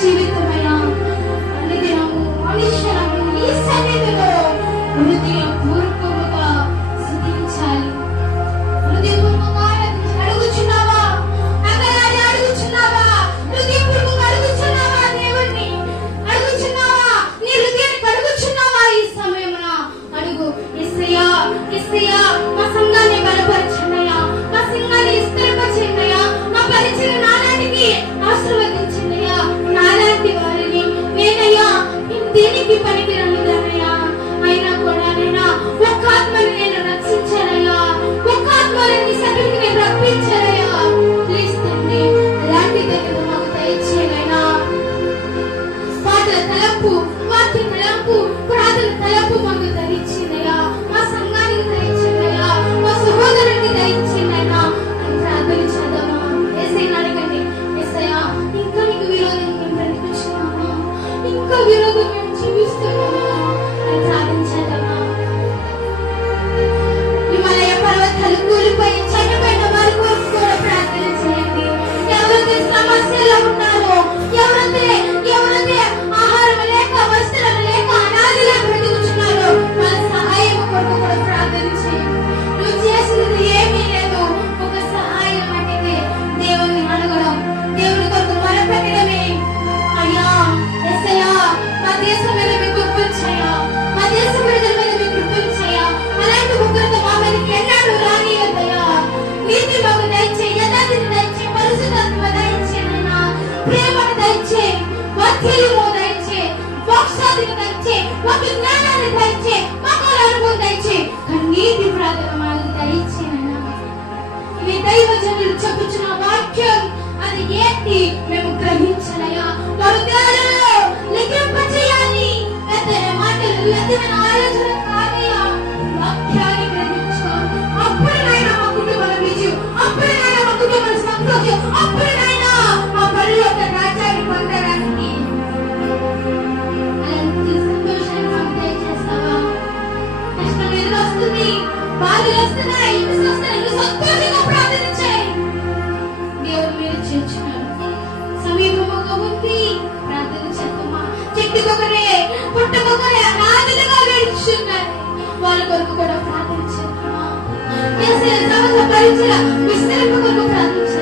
జీవితం ప్రేమను దయచే, వర్ధిల్లును దయచే, మోక్షాన్ని దయచే, ఒక జ్ఞానాన్ని దయచే, మాకు అనుభవం దయచే, కన్నీటి ప్రార్థన మాకు దయచే. మీ దైవజనులు చెప్పుచున్న వాక్యం అది ఏంటి మేము గ్రహించాలయ్యా. వాగ్దానంలో లెక్కింపచేయాలి. పెద్దల మాటలు లెక్కమైన ఆలోచన కాదయ్యా. వాక్యాన్ని గ్రహించు. అప్పుడు నాయన మా కుటుంబాల విజయం, అప్పుడు నాయన మా కుటుంబాల సంతోషం, అప్పుడు నాయన మా పనుల యొక్క రాజ్యాన్ని పొందడానికి అలాంటి సంతోషాన్ని మాకు దయచేస్తావా. కష్టం ఎదురు వస్తుంది, బాధలు వస్తున్నాయి, సంతోషంగా ప్రార్థించాయి. దేవుడు మీరు చేర్చున్నారు. సమీపముగా ఉంది, ప్రార్థన చేద్దామా. చెట్టుకొకరే పుట్టకొకరే అనాథలుగా వేడుచున్నారు. వాళ్ళ కొరకు కూడా ప్రార్థన చేద్దామా. యేసయ్య సమస్త పరిచయ విస్తరింపు కొరకు ప్రార్థించారు.